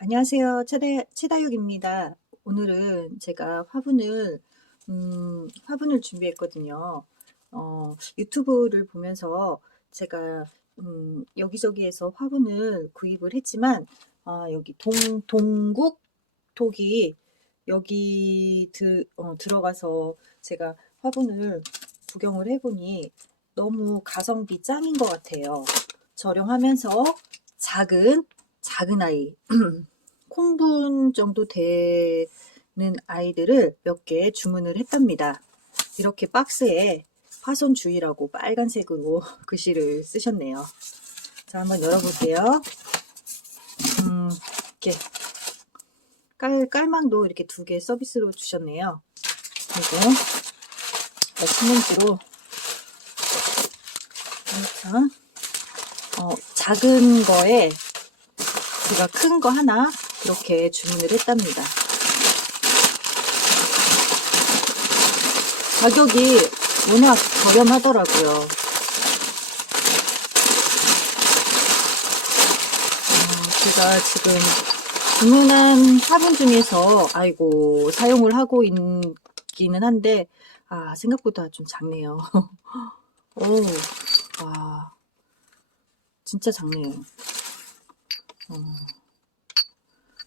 안녕하세요. 최다, 최다 육입니다. 오늘은 제가 화분을, 음, 화분을 준비했거든요. 어, 유튜브를 보면서 제가, 음, 여기저기에서 화분을 구입을 했지만, 아, 여기 동, 동국 톡이 여기 드, 어, 들어가서 제가 화분을 구경을 해보니 너무 가성비 짱인 것 같아요. 저렴하면서 작은, 작은 아이. 콩분 정도 되는 아이들을 몇 개 주문을 했답니다. 이렇게 박스에 파손 주의라고 빨간색으로 글씨를 쓰셨네요. 자, 한번 열어볼게요. 음, 이렇게 깔, 깔망도 이렇게 두 개 서비스로 주셨네요. 그리고 신문지로 자, 어, 작은 거에 제가 큰 거 하나 이렇게 주문을 했답니다. 가격이 워낙 저렴하더라고요. 어, 제가 지금 주문한 화분 중에서 아이고 사용을 하고 있기는 한데 아 생각보다 좀 작네요. 오, 와 진짜 작네요. 어.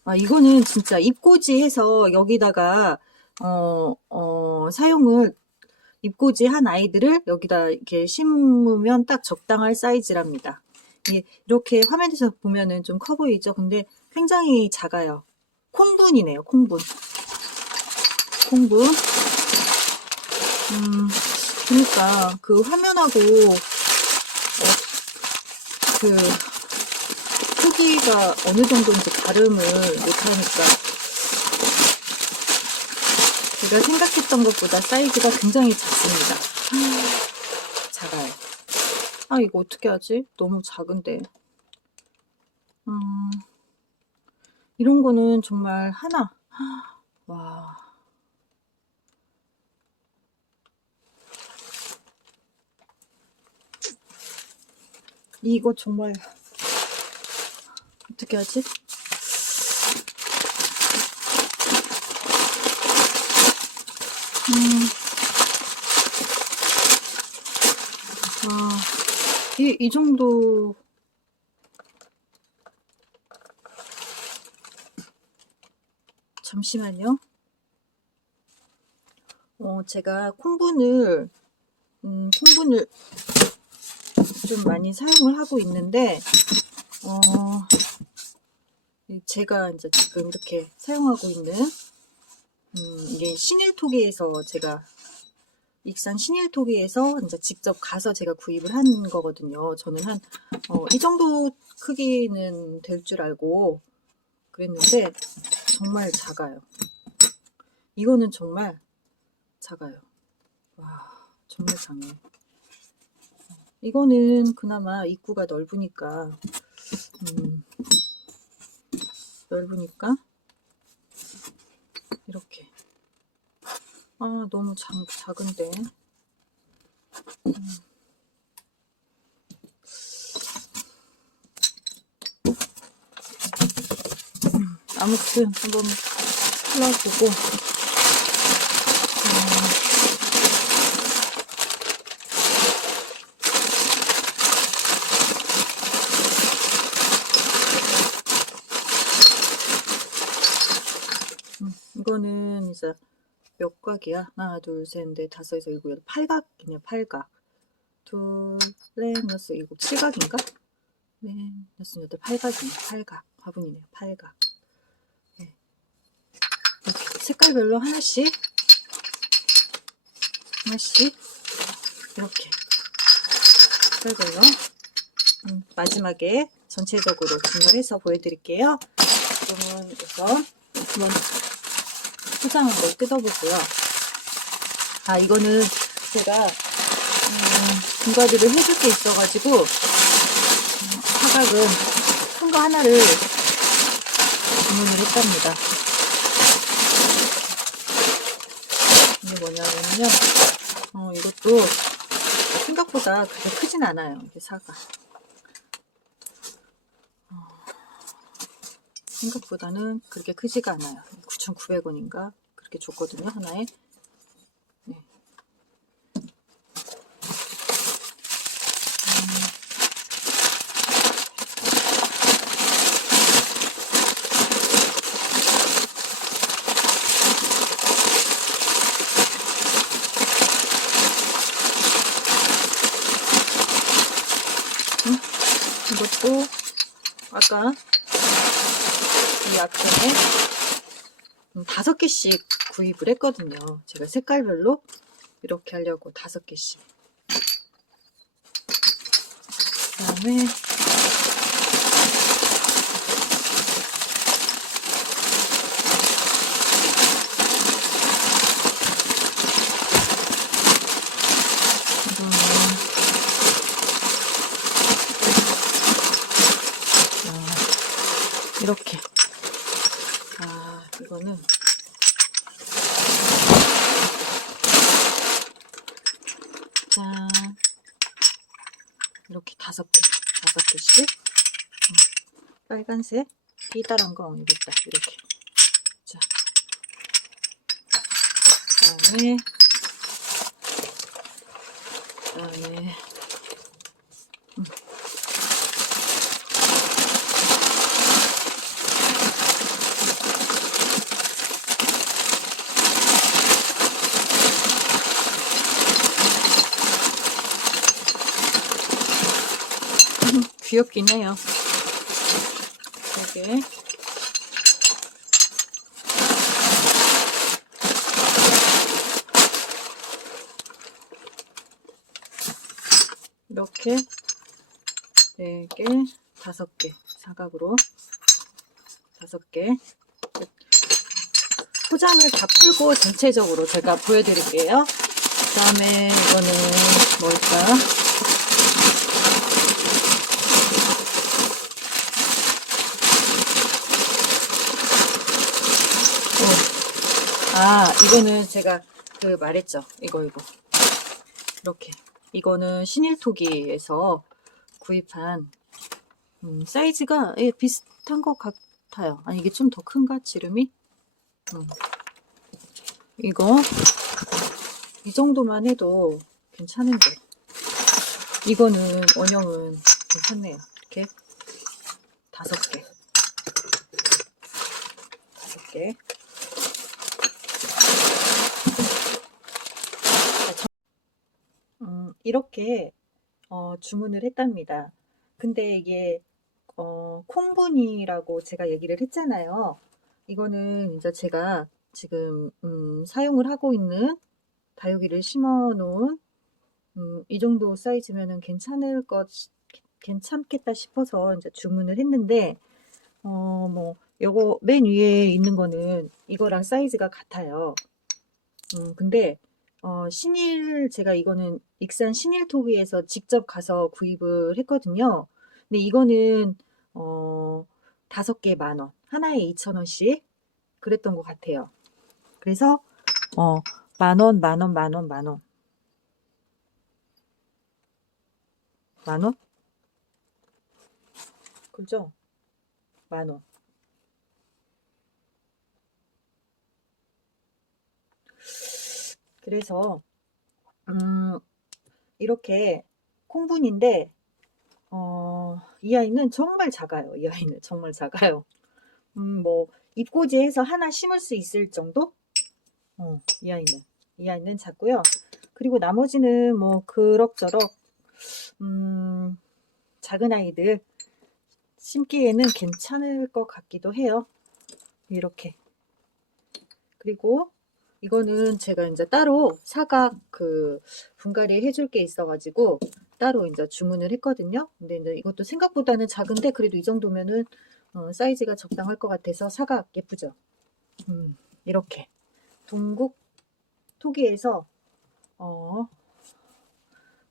아, 이거는 진짜 입꽂이 해서 여기다가, 어, 어, 사용을, 입꽂이 한 아이들을 여기다 이렇게 심으면 딱 적당할 사이즈랍니다. 예, 이렇게 화면에서 보면은 좀 커 보이죠? 근데 굉장히 작아요. 콩분이네요, 콩분. 콩분. 음, 그러니까 그 화면하고, 어, 그, 크기가 어느 정도인지 가름을 못하니까 제가 생각했던 것보다 사이즈가 굉장히 작습니다. 작아요. 아 이거 어떻게 하지? 너무 작은데. 음, 이런 거는 정말 하나. 와. 이거 정말 어떻게 하지? 음. 아, 이, 이 정도. 잠시만요. 어, 제가 콩분을, 음, 콩분을 좀 많이 사용을 하고 있는데, 어, 제가 이제 지금 이렇게 사용하고 있는 음, 이게 신일토기에서 제가 익산 신일토기에서 이제 직접 가서 제가 구입을 한 거거든요. 저는 한, 어, 이 정도 크기는 될 줄 알고 그랬는데 정말 작아요. 이거는 정말 작아요. 와, 정말 작네. 이거는 그나마 입구가 넓으니까, 음, 넓으니까. 이렇게. 아 너무 작, 작은데. 음. 음, 아무튼 한번 골라보고 이거는 이제 몇 각이야? 하나, 둘, 셋, 넷, 다섯, 여섯, 일곱, 여덟, 팔각이네, 팔각. 둘, 넷, 여섯, 일곱, 칠각인가? 넷, 여섯, 여덟, 팔각이네, 팔각. 화분이네요, 팔각. 네. 색깔별로 하나씩, 하나씩, 이렇게. 색깔별로. 음, 마지막에 전체적으로 진열해서 보여드릴게요. 그러면 우선 한번 포장한 걸 뜯어보고요. 아, 이거는 제가, 음, 분가들을 해줄 게 있어가지고, 음, 사각은 큰 거 하나를 주문을 했답니다. 이게 뭐냐면요. 어, 이것도 생각보다 그렇게 크진 않아요. 이게 사각. 생각보다는 그렇게 크지가 않아요. 9,900원인가 그렇게 줬거든요 하나에. 네. 음. 음, 이것도 아까 이 앞전에 음, 다섯 개씩 구입을 했거든요. 제가 색깔별로 이렇게 하려고 다섯 개씩. 그 다음에 이거는 아, 이렇게. 아, 이거는 짠. 이렇게 다섯 개, 다섯 개씩. 음, 빨간색, 삐다란 거 옮겼다. 이렇게. 자. 그다음에 그다음에 귀엽긴 해요. 되게. 이렇게 네 개, 다섯 개 사각으로 다섯 개 포장을 다 풀고 전체적으로 제가 보여드릴게요. 그 다음에 이거는 뭘까? 어. 아, 이거는 제가 그 말했죠. 이거, 이거. 이렇게. 이거는 신일토기에서 구입한, 음, 사이즈가 예, 비슷한 것 같아요. 아니, 이게 좀 더 큰가? 지름이? 음. 이거, 이 정도만 해도 괜찮은데. 이거는, 원형은 괜찮네요. 이렇게. 다섯 개. 다섯 개. 음, 이렇게 어, 주문을 했답니다. 근데 이게 어, 콩분이라고 제가 얘기를 했잖아요. 이거는 이제 제가 지금 음, 사용을 하고 있는 다육이를 심어 놓은 음, 이 정도 사이즈면은 괜찮을 것 괜찮겠다 싶어서 이제 주문을 했는데 어, 뭐 요거 맨 위에 있는 거는 이거랑 사이즈가 같아요. 음, 근데 어, 신일, 제가 이거는 익산 신일토기에서 직접 가서 구입을 했거든요. 근데 이거는, 어, 다섯 개 만 원. 하나에 2,000원씩. 그랬던 것 같아요. 그래서, 어, 만 원, 만 원, 만 원, 만 원. 만 원? 그죠? 만 원. 그래서 음, 이렇게 콩분인데 어, 이 아이는 정말 작아요. 이 아이는 정말 작아요. 음, 뭐 잎꽂이해서 하나 심을 수 있을 정도? 어, 이 아이는 이 아이는 작고요. 그리고 나머지는 뭐 그럭저럭 음, 작은 아이들 심기에는 괜찮을 것 같기도 해요. 이렇게 그리고 이거는 제가 이제 따로 사각 그 분갈이 해줄 게 있어가지고 따로 이제 주문을 했거든요. 근데 이제 이것도 생각보다는 작은데 그래도 이 정도면은 어, 사이즈가 적당할 것 같아서 사각 예쁘죠. 음, 이렇게 동국 토기에서 어,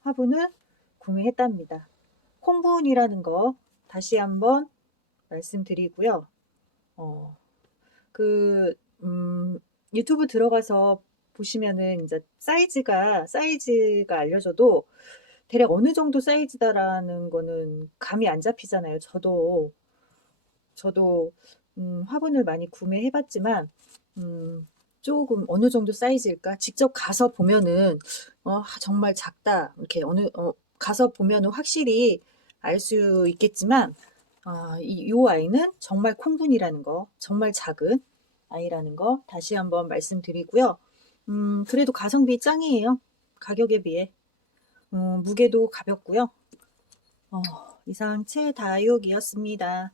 화분을 구매했답니다. 콩분이라는 거 다시 한번 말씀드리고요. 어, 그 음, 유튜브 들어가서 보시면은 이제 사이즈가 사이즈가 알려져도 대략 어느 정도 사이즈다라는 거는 감이 안 잡히잖아요. 저도 저도 음, 화분을 많이 구매해봤지만 음, 조금 어느 정도 사이즈일까? 직접 가서 보면은 어, 정말 작다 이렇게 어느 어, 가서 보면은 확실히 알 수 있겠지만 아, 이, 요 아이는 정말 콩분이라는 거, 정말 작은 아이라는 거 다시 한번 말씀드리고요. 음, 그래도 가성비 짱이에요. 가격에 비해. 음, 무게도 가볍고요. 어, 이상 최다육이었습니다.